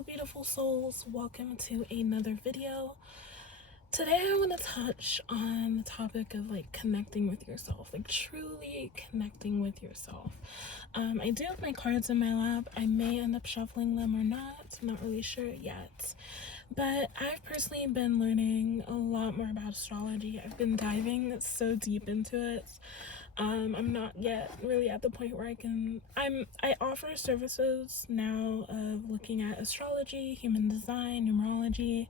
Hello beautiful souls, welcome to another video. Today I want to touch on the topic of connecting with yourself, truly connecting with yourself. I do have my cards in my lap. I may end up shuffling them or not. I'm not really sure yet. But I've personally been learning a lot more about astrology. I've been diving so deep into it. I'm not yet really at the point where I offer services now of looking at astrology, human design, numerology,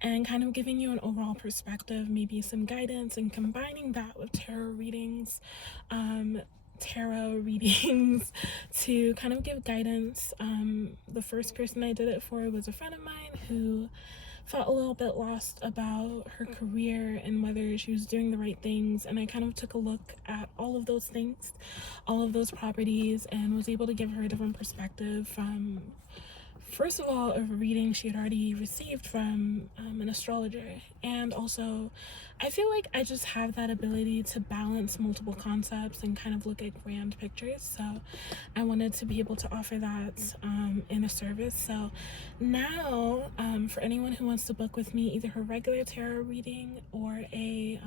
and kind of giving you an overall perspective, maybe some guidance, and combining that with tarot readings to kind of give guidance. The first person I did it for was a friend of mine who felt a little bit lost about her career and whether she was doing the right things, and I kind of took a look at all of those things, all of those properties, and was able to give her a different perspective from, first of all, a reading she had already received from an astrologer. And also, I feel like I just have that ability to balance multiple concepts and kind of look at grand pictures. So I wanted to be able to offer that in a service. So now, for anyone who wants to book with me, either a regular tarot reading or a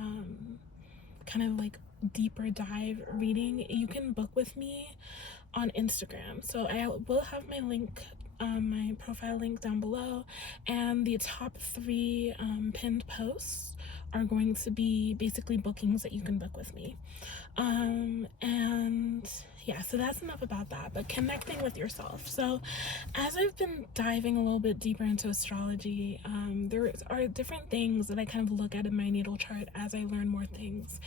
kind of deeper dive reading, you can book with me on Instagram. So I will have my link, my profile link down below, and the top three pinned posts are going to be basically bookings that you can book with me. And yeah, so that's enough about that, but connecting with yourself. So as I've been diving a little bit deeper into astrology, there are different things that I kind of look at in my natal chart as I learn more things.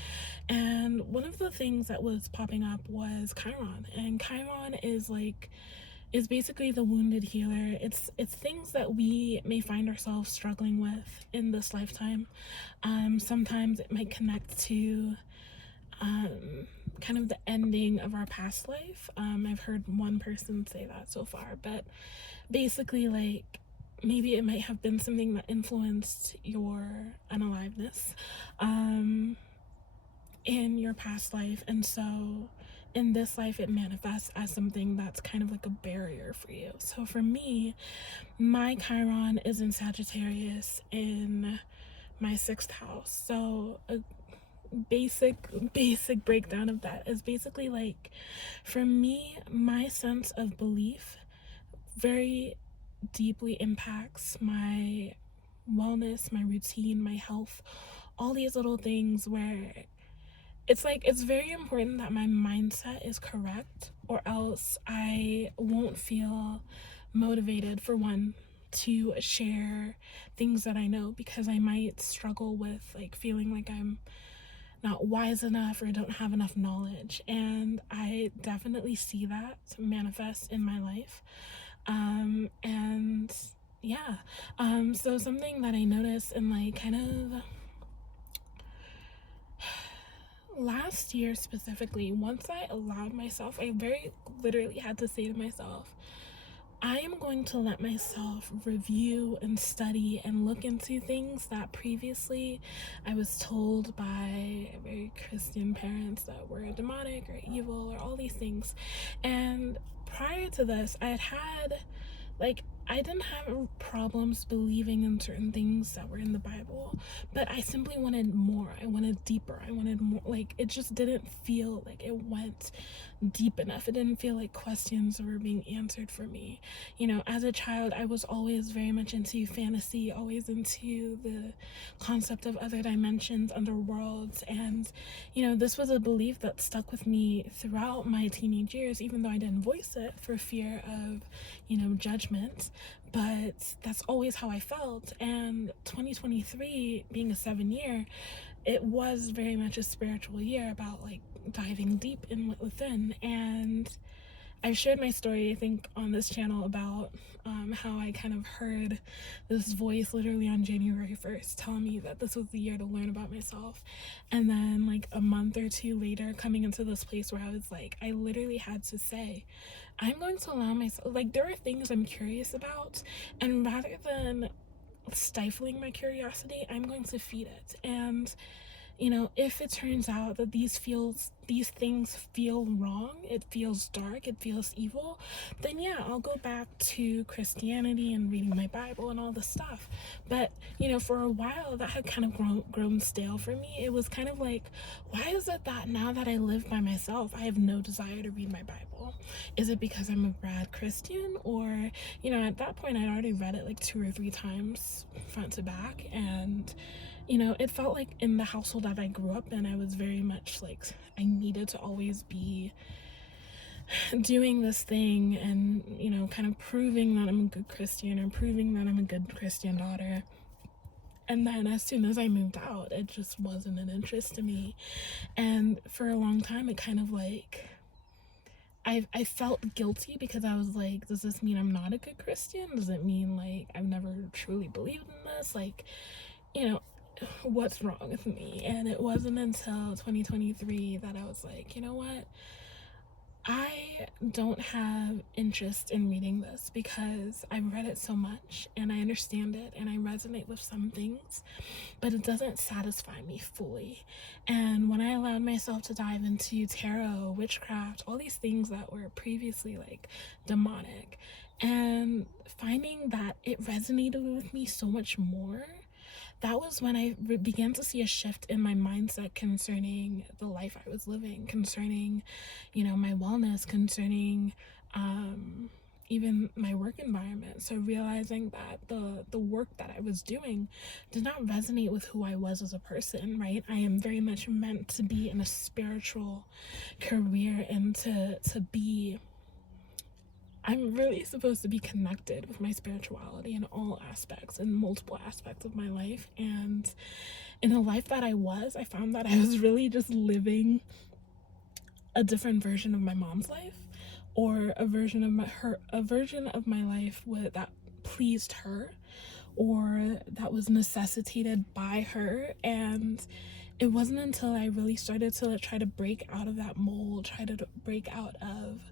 And one of the things that was popping up was Chiron. And Chiron is basically the wounded healer. It's things that we may find ourselves struggling with in this lifetime. Sometimes it might connect to kind of the ending of our past life. I've heard one person say that so far, but basically maybe it might have been something that influenced your unaliveness in your past life, and so in this life it manifests as something that's kind of like a barrier for you. So for me, my Chiron is in Sagittarius in my 6th house. So a basic breakdown of that is basically for me, my sense of belief very deeply impacts my wellness, my routine, my health, all these little things where it's very important that my mindset is correct, or else I won't feel motivated, for one, to share things that I know, because I might struggle with feeling like I'm not wise enough or don't have enough knowledge. And I definitely see that manifest in my life. And yeah, so something that I noticed in kind of last year specifically, once I allowed myself, I very literally had to say to myself, I am going to let myself review and study and look into things that previously I was told by very Christian parents that were demonic or evil or all these things. And prior to this, I didn't have problems believing in certain things that were in the Bible, but I simply wanted more. I wanted deeper. I wanted more. It just didn't feel like it went deep enough. It didn't feel like questions were being answered for me. As a child, I was always very much into fantasy, always into the concept of other dimensions, underworlds, and this was a belief that stuck with me throughout my teenage years, even though I didn't voice it for fear of judgment. But that's always how I felt. And 2023 being a 7-year, it was very much a spiritual year about diving deep in within. And I've shared my story, I think, on this channel about how I kind of heard this voice literally on January 1st telling me that this was the year to learn about myself. And then a month or two later, coming into this place where I was I literally had to say, I'm going to allow myself, there are things I'm curious about, and rather than stifling my curiosity, I'm going to feed it. And you know, if it turns out that these things feel wrong, it feels dark, it feels evil, then yeah, I'll go back to Christianity and reading my Bible and all this stuff. But, you know, for a while that had kind of grown stale for me. It was kind of like, why is it that now that I live by myself, I have no desire to read my Bible? Is it because I'm a bad Christian? Or, you know, at that point I'd already read it like 2 or 3 times front to back, and you know, it felt like in the household that I grew up in, I was very much like, I needed to always be doing this thing and, you know, kind of proving that I'm a good Christian or proving that I'm a good Christian daughter. And then as soon as I moved out, it just wasn't an interest to me. And for a long time, it kind of like, I felt guilty because I was like, does this mean I'm not a good Christian? Does it mean like I've never truly believed in this? Like, you know, what's wrong with me? And it wasn't until 2023 that I was like, you know what, I don't have interest in reading this because I've read it so much and I understand it and I resonate with some things, but it doesn't satisfy me fully. And when I allowed myself to dive into tarot, witchcraft, all these things that were previously like demonic, and finding that it resonated with me so much more, that was when I began to see a shift in my mindset concerning the life I was living, concerning, you know, my wellness, concerning even my work environment. So realizing that the work that I was doing did not resonate with who I was as a person, right? I am very much meant to be in a spiritual career and to be, I'm really supposed to be connected with my spirituality in all aspects, in multiple aspects of my life. And in the life that I found that I was really just living a different version of my mom's life, or a version of my life that pleased her, or that was necessitated by her. And it wasn't until I really started to try to break out of that mold, try to break out of,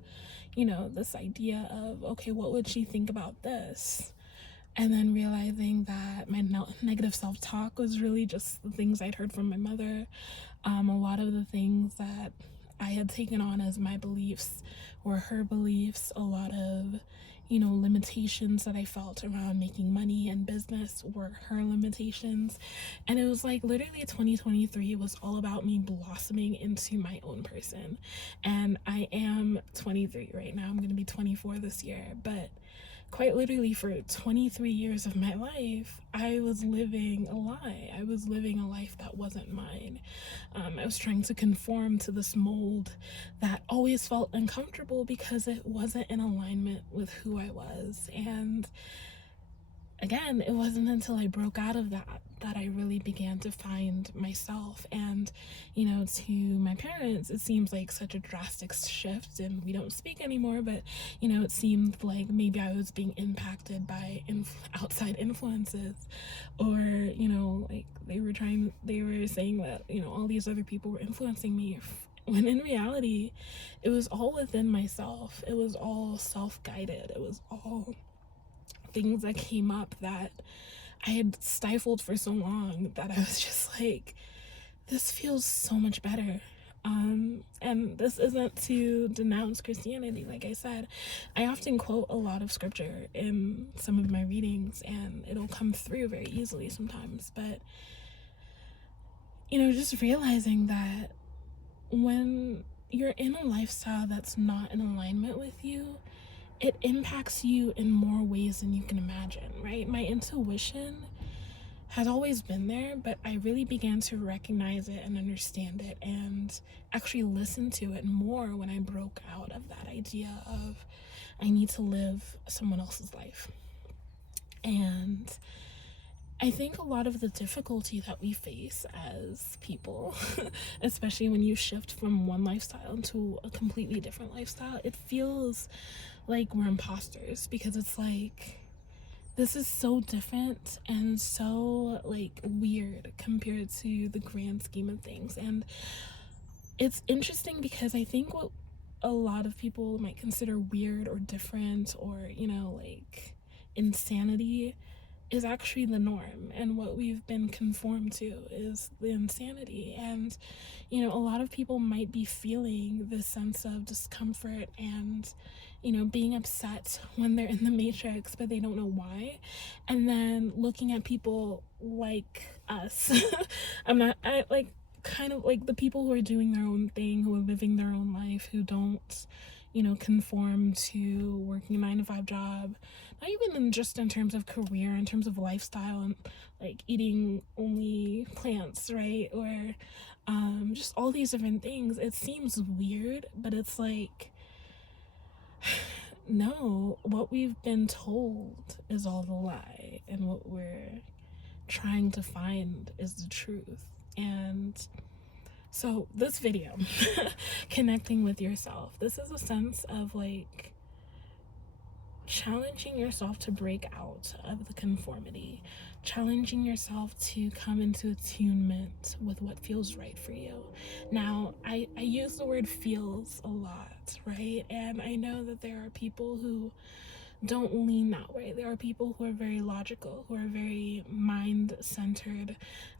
you know, this idea of, okay, what would she think about this? And then realizing that my negative self-talk was really just the things I'd heard from my mother. A lot of the things that I had taken on as my beliefs were her beliefs. A lot of, you know, limitations that I felt around making money and business were her limitations. And it was like literally 2023 was all about me blossoming into my own person. And I am 23 right now. I'm going to be 24 this year. But quite literally for 23 years of my life, I was living a lie. I was living a life that wasn't mine. I was trying to conform to this mold that always felt uncomfortable because it wasn't in alignment with who I was. And again, it wasn't until I broke out of that I really began to find myself. And, you know, to my parents, it seems like such a drastic shift and we don't speak anymore, but, you know, it seemed like maybe I was being impacted by outside influences, or, you know, like they were saying that, you know, all these other people were influencing me, when in reality, it was all within myself. It was all self-guided. It was all things that came up that I had stifled for so long that I was just like, this feels so much better. And this isn't to denounce Christianity. Like I said, I often quote a lot of scripture in some of my readings and it'll come through very easily sometimes. But, you know, just realizing that when you're in a lifestyle that's not in alignment with you, it impacts you in more ways than you can imagine, right? My intuition has always been there, but I really began to recognize it and understand it and actually listen to it more when I broke out of that idea of I need to live someone else's life. And I think a lot of the difficulty that we face as people, especially when you shift from one lifestyle into a completely different lifestyle, it feels like we're imposters, because it's like, this is so different and so like weird compared to the grand scheme of things. And it's interesting because I think what a lot of people might consider weird or different or, you know, like insanity, is actually the norm, and what we've been conformed to is the insanity. And you know, a lot of people might be feeling this sense of discomfort and, you know, being upset when they're in the matrix, but they don't know why. And then looking at people like us, I like, kind of like the people who are doing their own thing, who are living their own life, who don't, you know, conform to working a 9 to 5 job, not even just in terms of career, in terms of lifestyle, and like eating only plants, right? Or just all these different things. It seems weird, but it's like, no, what we've been told is all the lie, and what we're trying to find is the truth. And so this video, connecting with yourself, this is a sense of like challenging yourself to break out of the conformity, challenging yourself to come into attunement with what feels right for you. Now, I use the word feels a lot, right? And I know that there are people who don't lean that way. There are people who are very logical, who are very mind-centered.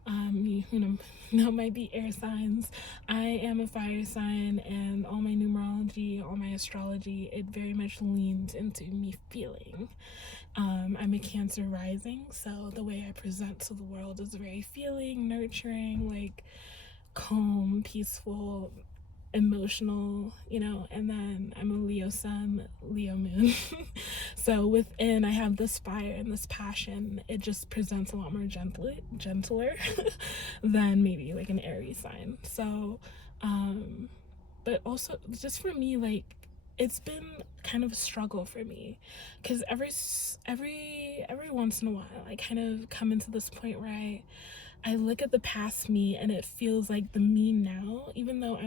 That might be air signs. I am a fire sign, and all my numerology, all my astrology, it very much leans into me feeling. I'm a Cancer rising, so the way I present to the world is very feeling, nurturing, like calm, peaceful, emotional, you know. And then I'm a Leo sun, Leo moon. So within, I have this fire and this passion. It just presents a lot more gentler than maybe like an Aries sign. So but also just for me, like, it's been kind of a struggle for me, because every once in a while I kind of come into this point where I look at the past me, and it feels like the me now, even though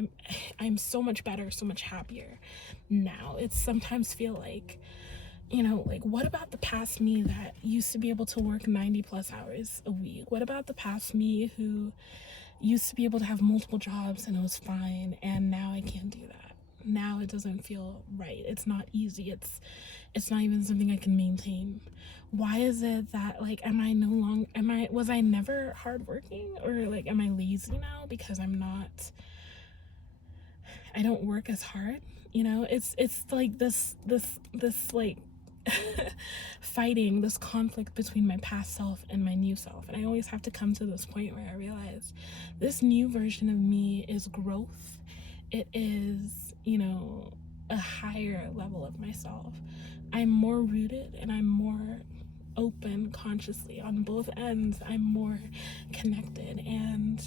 I'm so much better, so much happier now, it sometimes feel like, you know, like, what about the past me that used to be able to work 90+ hours a week? What about the past me who used to be able to have multiple jobs and it was fine, and now I can't do that? Now it doesn't feel right. It's not easy. It's not even something I can maintain. Why is it that, like, was I never hardworking, or like, am I lazy now because I don't work as hard? You know, it's like this like fighting, this conflict between my past self and my new self. And I always have to come to this point where I realize this new version of me is growth. It is, you know, a higher level of myself. I'm more rooted, and I'm more open consciously on both ends. I'm more connected, and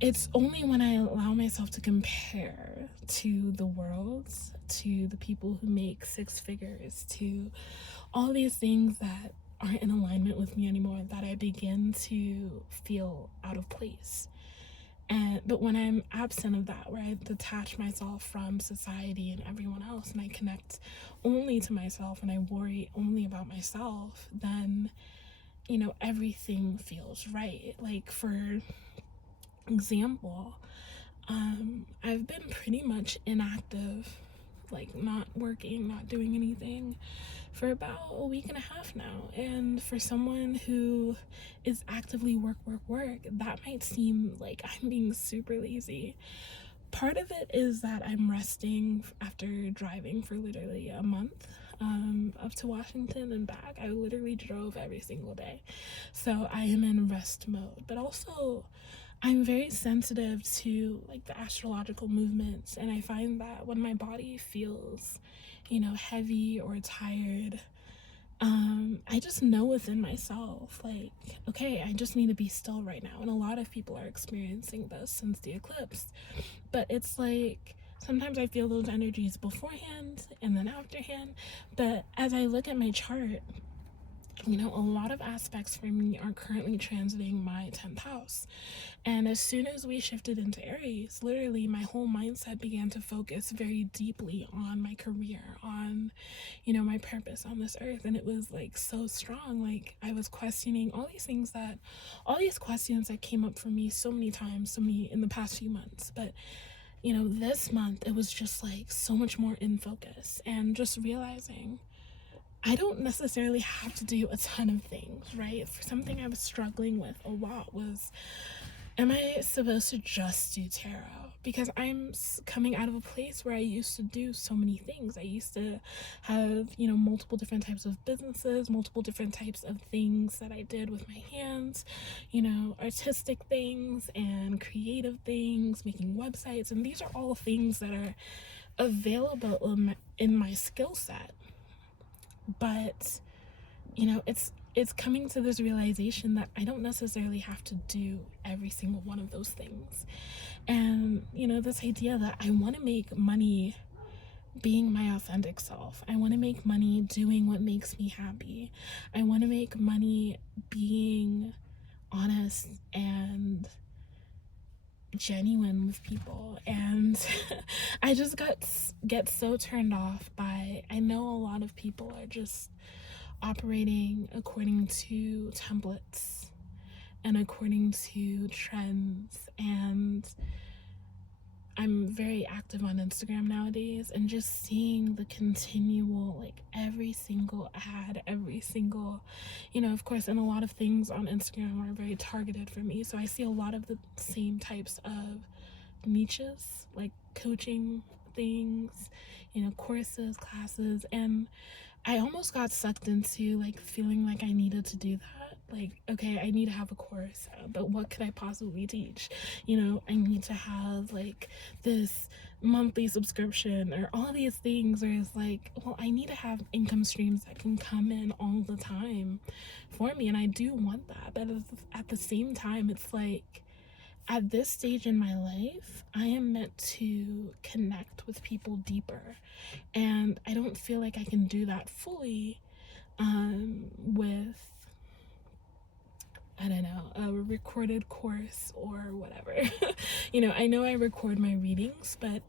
it's only when I allow myself to compare to the world, to the people who make 6 figures, to all these things that aren't in alignment with me anymore, that I begin to feel out of place. But when I'm absent of that, where I detach myself from society and everyone else, and I connect only to myself, and I worry only about myself, then, you know, everything feels right. Like, for example, I've been pretty much inactive, like not working, not doing anything, for about a week and a half now. And for someone who is actively work, that might seem like I'm being super lazy. Part of it is that I'm resting after driving for literally a month, up to Washington and back. I literally drove every single day, so I am in rest mode. But also, I'm very sensitive to like the astrological movements, and I find that when my body feels, you know, heavy or tired, I just know within myself, like, okay, I just need to be still right now. And a lot of people are experiencing this since the eclipse. But it's like, sometimes I feel those energies beforehand and then afterhand. But as I look at my chart, you know, a lot of aspects for me are currently transiting my 10th house. And as soon as we shifted into Aries, literally my whole mindset began to focus very deeply on my career, on, you know, my purpose on this earth. And it was like so strong. Like, I was questioning all these questions that came up for me so many times, in the past few months. But, you know, this month it was just like so much more in focus, and just realizing I don't necessarily have to do a ton of things, right? For something I was struggling with a lot was, am I supposed to just do tarot? Because I'm coming out of a place where I used to do so many things. I used to have, multiple different types of businesses, multiple different types of things that I did with my hands, artistic things and creative things, making websites. And these are all things that are available in my skill set. But it's coming to this realization that I don't necessarily have to do every single one of those things. And this idea that I want to make money being my authentic self. I want to make money doing what makes me happy. I want to make money being honest and genuine with people. And I just get so turned off by, I know a lot of people are just operating according to templates and according to trends. And I'm very active on Instagram nowadays, and just seeing the continual, like, every single ad, every single, of course, and a lot of things on Instagram are very targeted for me. So I see a lot of the same types of niches, like coaching things, courses, classes, and I almost got sucked into, like, feeling like I needed to do that. Like, okay, I need to have a course, but what could I possibly teach? I need to have, like, this monthly subscription or all these things where it's like, well, I need to have income streams that can come in all the time for me, and I do want that. But at the same time, it's like, at this stage in my life, I am meant to connect with people deeper. And I don't feel like I can do that fully with, I don't know, a recorded course or whatever. I know I record my readings, but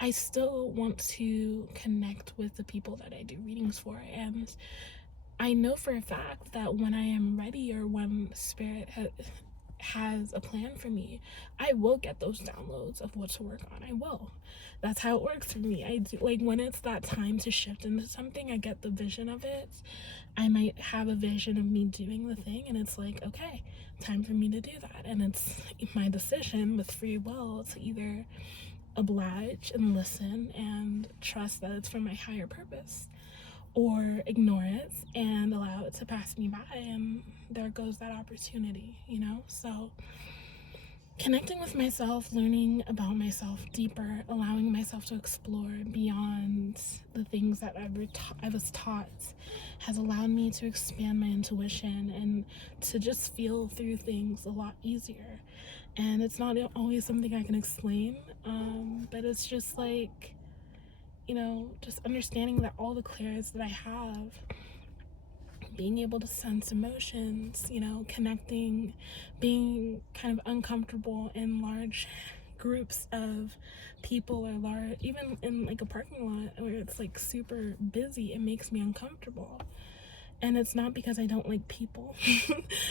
I still want to connect with the people that I do readings for. And I know for a fact that when I am ready, or when Spirit has a plan for me, I will get those downloads of what to work on. I will. That's how it works for me. I do, like, when it's that time to shift into something, I get the vision of it. I might have a vision of me doing the thing, and it's like, okay, time for me to do that. And it's my decision with free will to either oblige and listen and trust that it's for my higher purpose, or ignore it and allow it to pass me by, and there goes that opportunity. So connecting with myself, learning about myself deeper, allowing myself to explore beyond the things that I was taught, has allowed me to expand my intuition and to just feel through things a lot easier. And it's not always something I can explain, but it's just like, just understanding that all the clairs that I have, being able to sense emotions, connecting, being kind of uncomfortable in large groups of people, or even in, like, a parking lot where it's, like, super busy, it makes me uncomfortable. And it's not because I don't like people.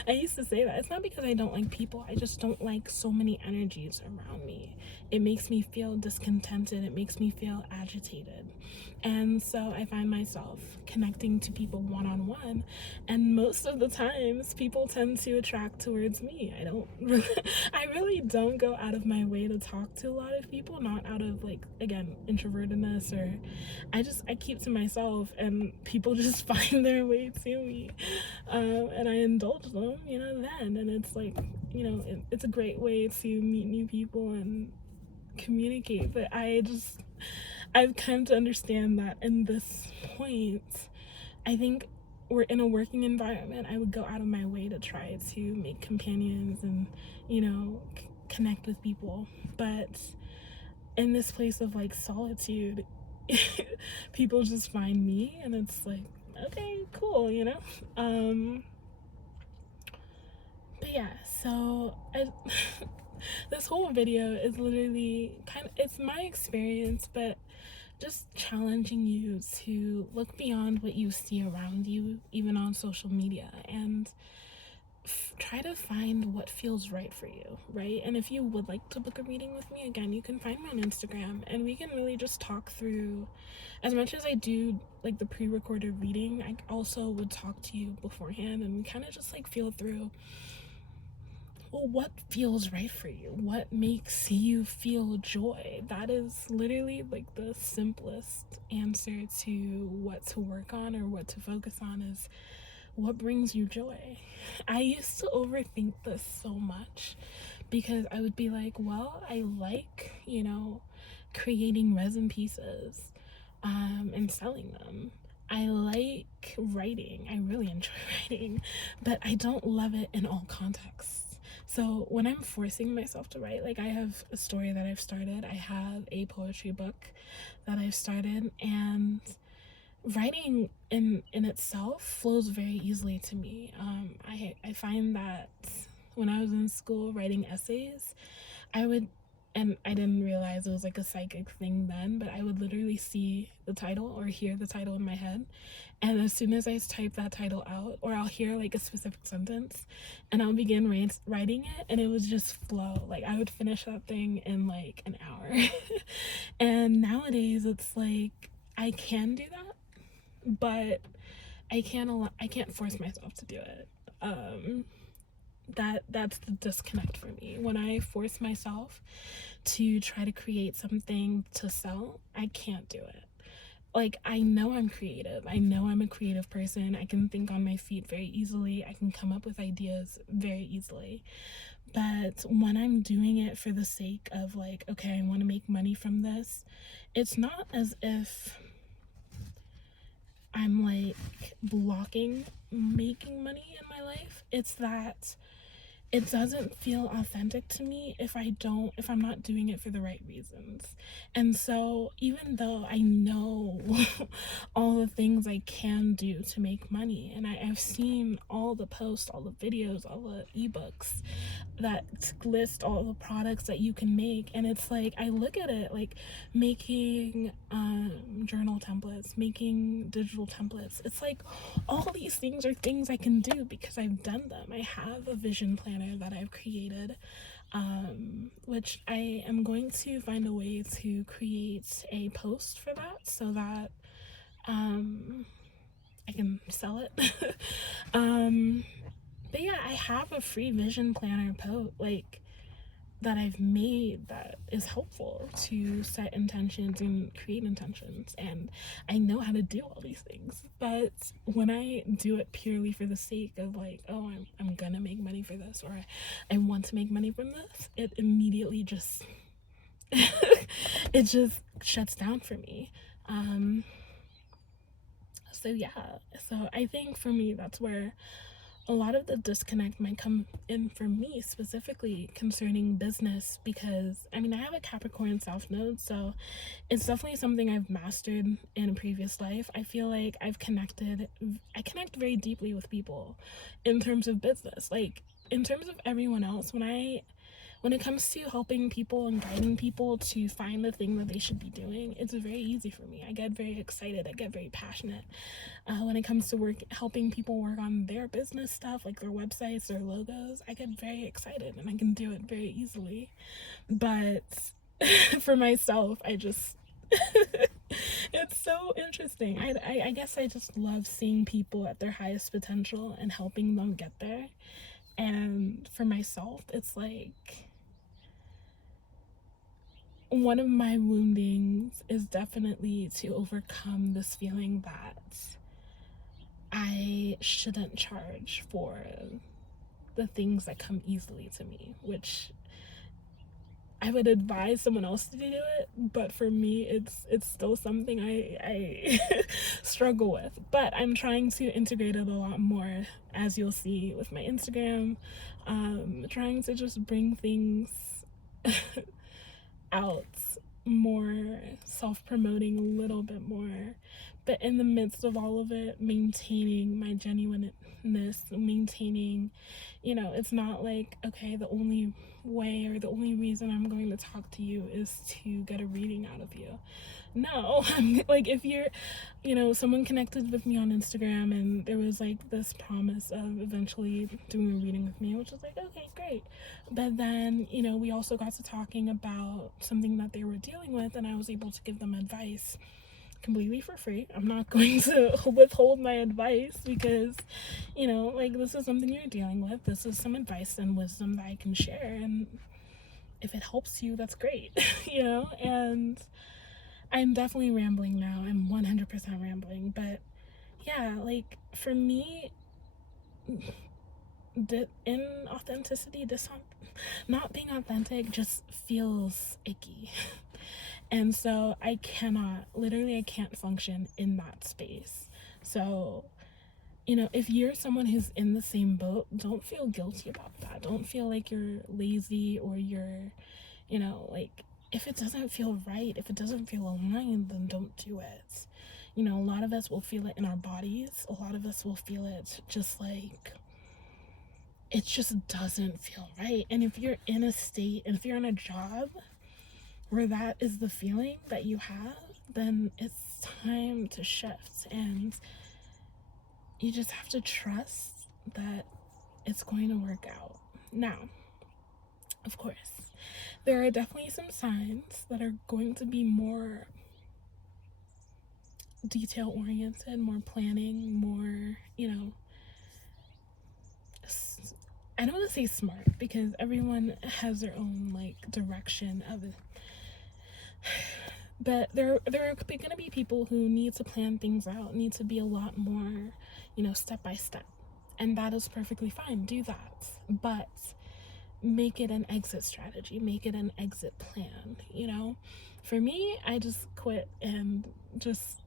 I used to say that. It's not because I don't like people. I just don't like so many energies around me. It makes me feel discontented. It makes me feel agitated. And so I find myself connecting to people one-on-one. And most of the times, people tend to attract towards me. I really don't go out of my way to talk to a lot of people. Not out of, like, again, introvertedness, or I keep to myself, and people just find their way to me, and I indulge them, then. And it's like, it's a great way to meet new people and communicate. But I've come to understand that in this point, I think we're in a working environment. I would go out of my way to try to make companions and, connect with people. But in this place of, like, solitude, people just find me, and it's like, okay, cool, but yeah, so this whole video is literally it's my experience, but just challenging you to look beyond what you see around you, even on social media, and try to find what feels right for you, right? And if you would like to book a reading with me, again, you can find me on Instagram, and we can really just talk through. As much as I do like the pre-recorded reading, I also would talk to you beforehand and kind of just like feel through, well, what feels right for you, what makes you feel joy. That is literally like the simplest answer to what to work on or what to focus on, is what brings you joy. I used to overthink this so much because I would be like, well, I like, creating resin pieces and selling them. I like writing. I really enjoy writing, but I don't love it in all contexts. So when I'm forcing myself to write, like I have a story that I've started, I have a poetry book that I've started, and writing in itself flows very easily to me. I find that when I was in school writing essays, and I didn't realize it was like a psychic thing then, but I would literally see the title or hear the title in my head, and as soon as I type that title out, or I'll hear like a specific sentence, and I'll begin writing it, and it would just flow. Like I would finish that thing in like an hour. And nowadays it's like I can do that, but I can't force myself to do it. That's the disconnect for me. When I force myself to try to create something to sell, I can't do it. Like, I know I'm creative. I know I'm a creative person. I can think on my feet very easily. I can come up with ideas very easily. But when I'm doing it for the sake of like, okay, I want to make money from this, it's not as if I'm like blocking making money in my life. It's that it doesn't feel authentic to me if I'm not doing it for the right reasons. And so even though I know all the things I can do to make money, and I've seen all the posts, all the videos, all the ebooks that list all the products that you can make, and it's like I look at it like making journal templates, making digital templates. It's like all these things are things I can do because I've done them. I have a vision planner that I've created, which I am going to find a way to create a post for that so that I can sell it. But yeah, I have a free vision planner that I've made that is helpful to set intentions and create intentions, and I know how to do all these things. But when I do it purely for the sake of like, oh, I'm gonna make money for this, or I want to make money from this, it immediately just it just shuts down for me. So yeah, so I think for me that's where a lot of the disconnect might come in for me, specifically concerning business, because I mean I have a Capricorn South node, so it's definitely something I've mastered in a previous life. I feel like I connect very deeply with people in terms of business. Like in terms of everyone else, when it comes to helping people and guiding people to find the thing that they should be doing, it's very easy for me. I get very excited. I get very passionate. When it comes to helping people work on their business stuff, like their websites, their logos, I get very excited and I can do it very easily. But for myself, I just it's so interesting. I guess I just love seeing people at their highest potential and helping them get there. And for myself, it's like one of my woundings is definitely to overcome this feeling that I shouldn't charge for the things that come easily to me, which I would advise someone else to do it, but for me it's still something I struggle with. But I'm trying to integrate it a lot more, as you'll see with my Instagram, trying to just bring things out more, self-promoting a little bit more, but in the midst of all of it, maintaining my genuineness, maintaining, you know, it's not like, okay, the only way or the only reason I'm going to talk to you is to get a reading out of you. No. Like, if you're, you know, someone connected with me on Instagram and there was like this promise of eventually doing a reading with me, which was like, okay, great. But then, you know, we also got to talking about something that they were dealing with, and I was able to give them advice completely for free. I'm not going to withhold my advice because, you know, like, this is something you're dealing with. This is some advice and wisdom that I can share, and if it helps you, that's great. You know. And I'm definitely rambling now. I'm 100% rambling. But yeah, like, for me, inauthenticity, not being authentic just feels icky. And so I can't function in that space. So, you know, if you're someone who's in the same boat, don't feel guilty about that. Don't feel like you're lazy or you're, you know, like, if it doesn't feel right, if it doesn't feel aligned, then don't do it. You know, a lot of us will feel it in our bodies. A lot of us will feel it just like, it just doesn't feel right. And if you're in a state, and if you're in a job where that is the feeling that you have, then it's time to shift. And you just have to trust that it's going to work out. Now, of course, there are definitely some signs that are going to be more detail oriented, more planning, more, you know, I don't want to say smart because everyone has their own like direction of it. But there are going to be people who need to plan things out, need to be a lot more, you know, step by step. And that is perfectly fine. Do that. But make it an exit strategy. Make it an exit plan, you know? For me, I just quit and just...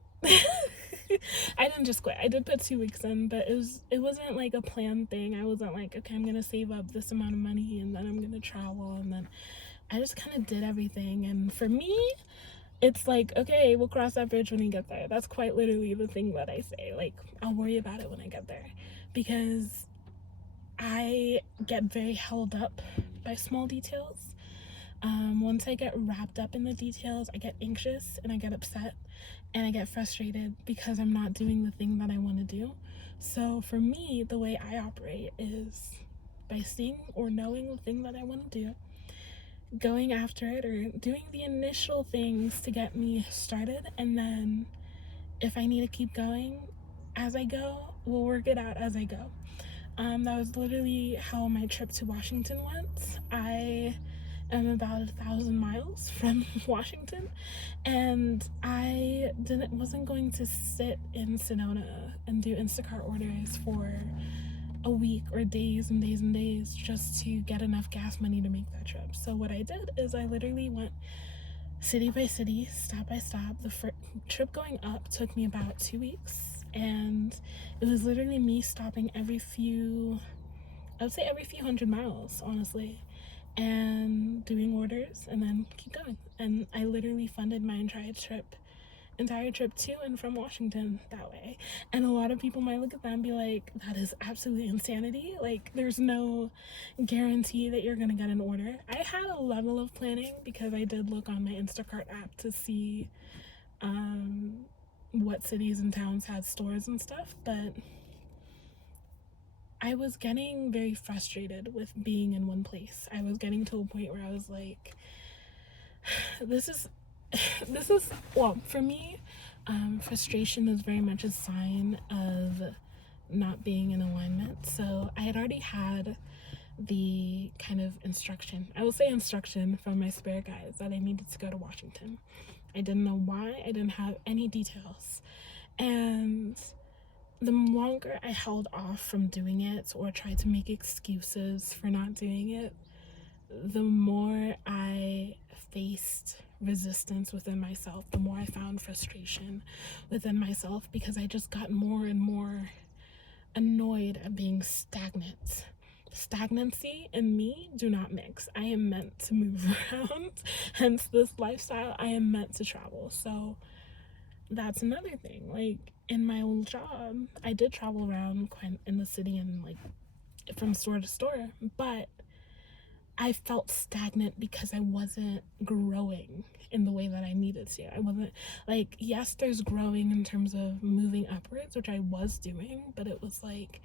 I didn't just quit. I did put 2 weeks in, but it wasn't like a planned thing. I wasn't like, okay, I'm going to save up this amount of money and then I'm going to travel, and then I just kind of did everything. And for me, it's like, okay, we'll cross that bridge when we get there. That's quite literally the thing that I say. Like, I'll worry about it when I get there, because I get very held up by small details. Once I get wrapped up in the details, I get anxious and I get upset and I get frustrated because I'm not doing the thing that I want to do. So for me, the way I operate is by seeing or knowing the thing that I want to do, going after it, or doing the initial things to get me started, and then if I need to keep going as I go, we'll work it out as I go. That was literally how my trip to Washington went. I am about 1,000 miles from Washington, and I wasn't going to sit in Sedona and do Instacart orders for a week or days and days and days just to get enough gas money to make that trip. So what I did is I literally went city by city, stop by stop. The trip going up took me about 2 weeks, and it was literally me stopping every few hundred miles, honestly, and doing orders and then keep going. And I literally funded my entire trip to and from Washington that way. And a lot of people might look at that and be like, that is absolutely insanity. Like, there's no guarantee that you're gonna get an order. I had a level of planning because I did look on my Instacart app to see what cities and towns had stores and stuff, but I was getting very frustrated with being in one place. I was getting to a point where I was like, this is well, for me, frustration is very much a sign of not being in alignment. So I had already had the kind of instruction from my spirit guides that I needed to go to Washington. I didn't know why. I didn't have any details. And the longer I held off from doing it or tried to make excuses for not doing it, the more I faced resistance within myself, the more I found frustration within myself, because I just got more and more annoyed at being stagnant. Stagnancy and me do not mix. I am meant to move around, hence this lifestyle. I am meant to travel. So that's another thing. Like, in my old job, I did travel around quite in the city and like from store to store, but I felt stagnant because I wasn't growing in the way that I needed to. I wasn't, like, yes, there's growing in terms of moving upwards, which I was doing, but it was like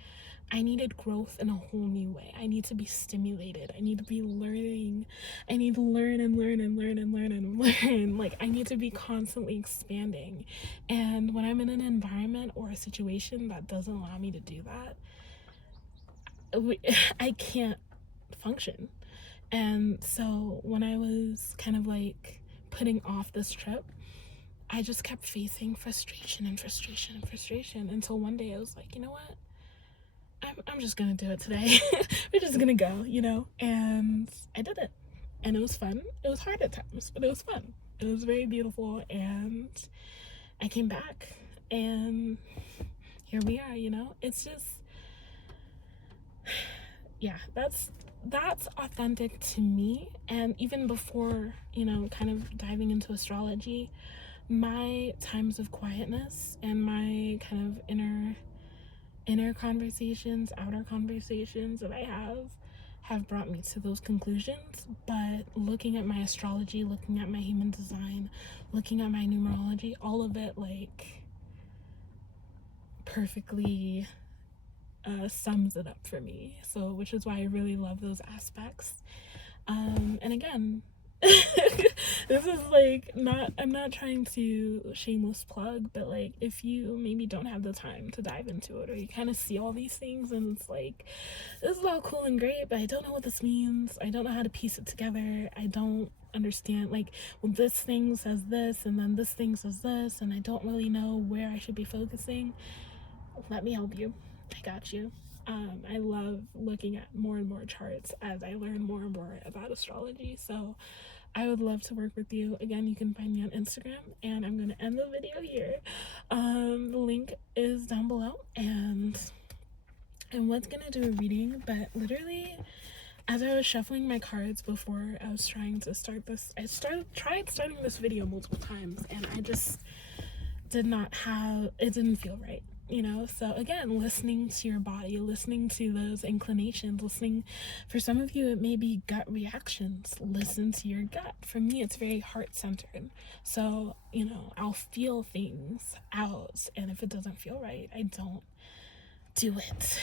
I needed growth in a whole new way. I need to be stimulated. I need to be learning. I need to learn and learn and learn and learn and learn. Like, I need to be constantly expanding. And when I'm in an environment or a situation that doesn't allow me to do that, I can't function. And so when I was kind of like putting off this trip, I just kept facing frustration and frustration and frustration until one day I was like, you know what? I'm just gonna do it today. We're just gonna go, you know? And I did it. And it was fun. It was hard at times, but it was fun. It was very beautiful. And I came back. And here we are, you know? It's just, yeah, that's authentic to me. And even before, you know, kind of diving into astrology, my times of quietness and my kind of inner conversations, outer conversations that I have brought me to those conclusions. But looking at my astrology, looking at my human design, looking at my numerology, all of it like perfectly sums it up for me. So, which is why I really love those aspects. And again, this is like I'm not trying to shameless plug, but like if you maybe don't have the time to dive into it, or you kind of see all these things and it's like, this is all cool and great, but I don't know what this means. I don't know how to piece it together. I don't understand, like, well, this thing says this and then this thing says this, and I don't really know where I should be focusing. Let me help you. I got you. I love looking at more and more charts as I learn more and more about astrology. So I would love to work with you. Again, you can find me on Instagram, and I'm going to end the video here. The link is down below, and I was going to do a reading, but literally as I was shuffling my cards before I was trying to start this, tried starting this video multiple times, and I just it didn't feel right, you know? So again, listening to your body, listening to those inclinations, listening, for some of you it may be gut reactions. Listen to your gut. For me, it's very heart-centered. So, you know, I'll feel things out, and if it doesn't feel right, I don't do it.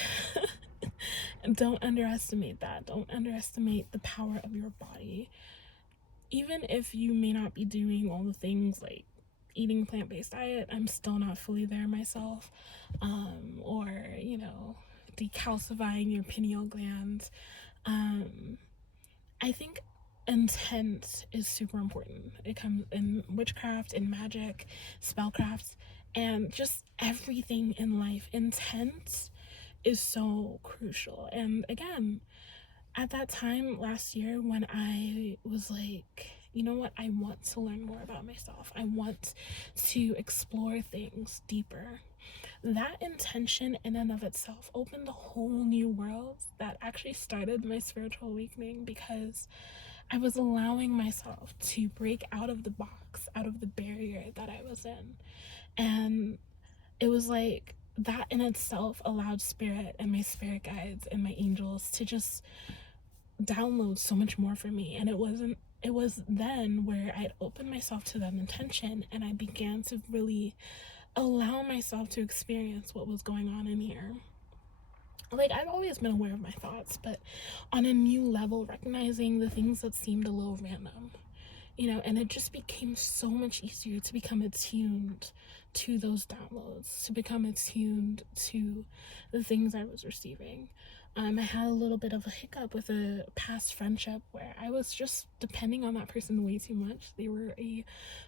And don't underestimate that. Don't underestimate the power of your body. Even if you may not be doing all the things like eating plant-based diet, I'm still not fully there myself, or, you know, decalcifying your pineal gland. I think intent is super important. It comes in witchcraft, in magic, spellcrafts, and just everything in life. Intent is so crucial. And again, at that time last year when I was like, you know what, I want to learn more about myself, I want to explore things deeper, that intention in and of itself opened a whole new world that actually started my spiritual awakening, because I was allowing myself to break out of the box, out of the barrier that I was in. And it was like that in itself allowed spirit and my spirit guides and my angels to just download so much more for me. And it was then where I'd opened myself to that intention, and I began to really allow myself to experience what was going on in here. Like, I've always been aware of my thoughts, but on a new level, recognizing the things that seemed a little random, you know. And it just became so much easier to become attuned to those downloads, to become attuned to the things I was receiving. I had a little bit of a hiccup with a past friendship where I was just depending on that person way too much. They were a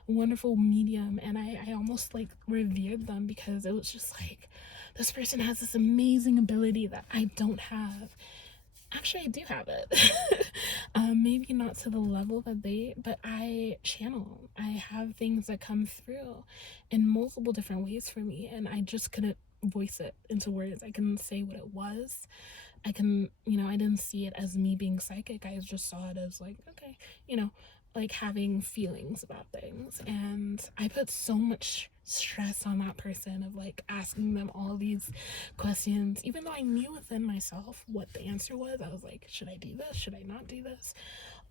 wonderful medium, and I almost like revered them, because it was just like, this person has this amazing ability that I don't have. Actually, I do have it. Maybe not to the level but I channel. I have things that come through in multiple different ways for me, and I just couldn't voice it into words. I couldn't say what it was. I didn't see it as me being psychic. I just saw it as like, okay, like having feelings about things. And I put so much stress on that person of like asking them all these questions, even though I knew within myself what the answer was. I was like, should I do this, should I not do this,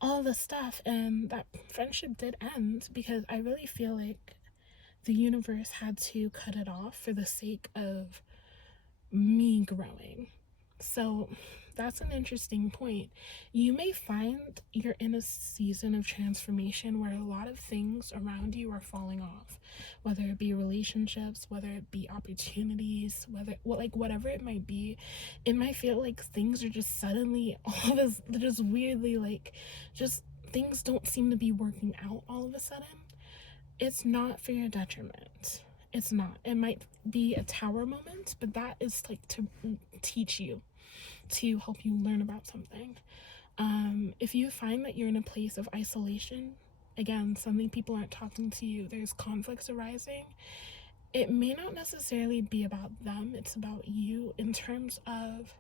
all this stuff. And that friendship did end because I really feel like the universe had to cut it off for the sake of me growing. So that's an interesting point. You may find you're in a season of transformation where a lot of things around you are falling off, whether it be relationships, whether it be opportunities, whatever it might be. It might feel like things are just suddenly all of us just weirdly like just things don't seem to be working out all of a sudden. It's not for your detriment. It's not. It might be a tower moment, but that is like to teach you, to help you learn about something. If you find that you're in a place of isolation, again, suddenly people aren't talking to you, there's conflicts arising, it may not necessarily be about them, it's about you in terms of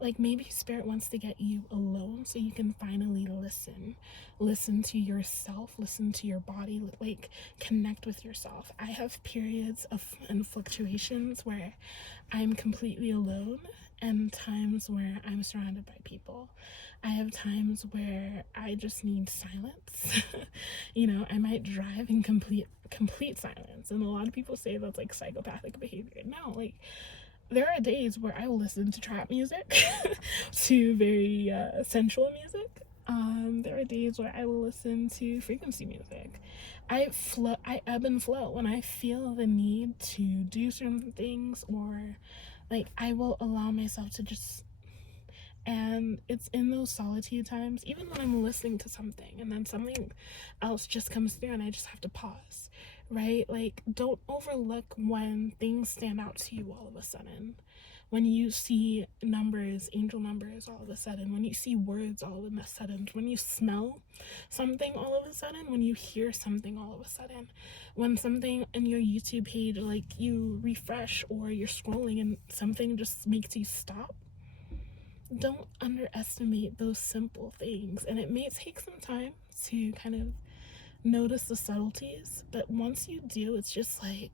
like maybe spirit wants to get you alone so you can finally listen to yourself, listen to your body, like connect with yourself. I have periods of and fluctuations where I'm completely alone and times where I'm surrounded by people. I have times where I just need silence. You know, I might drive in complete silence, and a lot of people say that's like psychopathic behavior. No, like there are days where I will listen to trap music to very sensual music. There are days where I will listen to frequency music. I ebb and flow when I feel the need to do certain things, or like I will allow myself to just, and it's in those solitude times, even when I'm listening to something and then something else just comes through and I just have to pause, right? Like, don't overlook when things stand out to you all of a sudden. When you see numbers, angel numbers all of a sudden, when you see words all of a sudden, when you smell something all of a sudden, when you hear something all of a sudden, when something in your YouTube page, like you refresh or you're scrolling and something just makes you stop. Don't underestimate those simple things. And it may take some time to kind of notice the subtleties, but once you do, it's just like,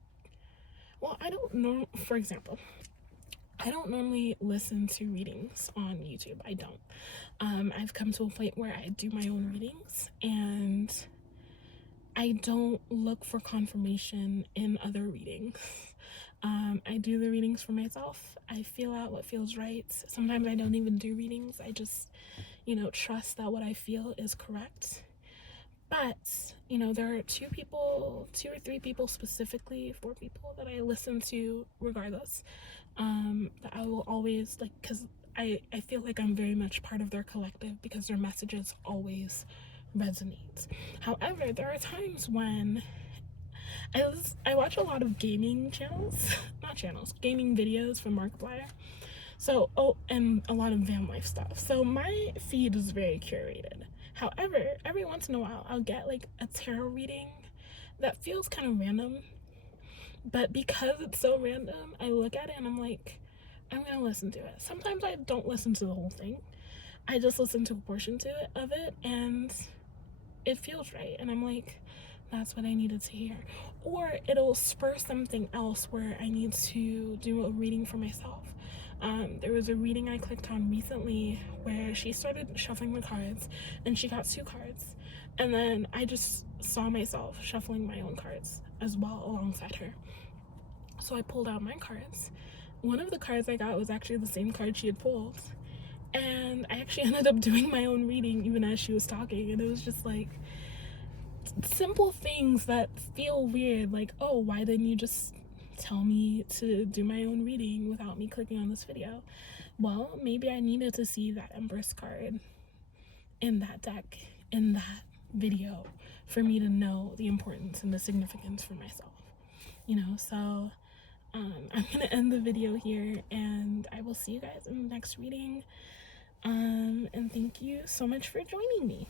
well, I don't know, for example, I don't normally listen to readings on YouTube. I don't. I've come to a point where I do my own readings, and I don't look for confirmation in other readings. I do the readings for myself. I feel out what feels right. Sometimes I don't even do readings. I just, trust that what I feel is correct. But, there are two or three people specifically, 4 people that I listen to regardless. That I will always, like, because I feel like I'm very much part of their collective because their messages always resonate. However, there are times when I watch a lot of gaming gaming videos from Markiplier. So, and a lot of van life stuff. So my feed is very curated. However, every once in a while, I'll get like a tarot reading that feels kind of random. But because it's so random, I look at it and I'm like, I'm gonna listen to it. Sometimes I don't listen to the whole thing. I just listen to a portion of it, and it feels right. And I'm like, that's what I needed to hear. Or it'll spur something else where I need to do a reading for myself. There was a reading I clicked on recently where she started shuffling the cards and she got 2 cards. And then I just saw myself shuffling my own cards as well alongside her. So I pulled out my cards. One of the cards I got was actually the same card she had pulled. And I actually ended up doing my own reading even as she was talking. And it was just like simple things that feel weird. Like, oh, why didn't you just tell me to do my own reading without me clicking on this video? Well, maybe I needed to see that Empress card in that deck, in that video, for me to know the importance and the significance for myself. So I'm gonna end the video here, and I will see you guys in the next reading. And thank you so much for joining me.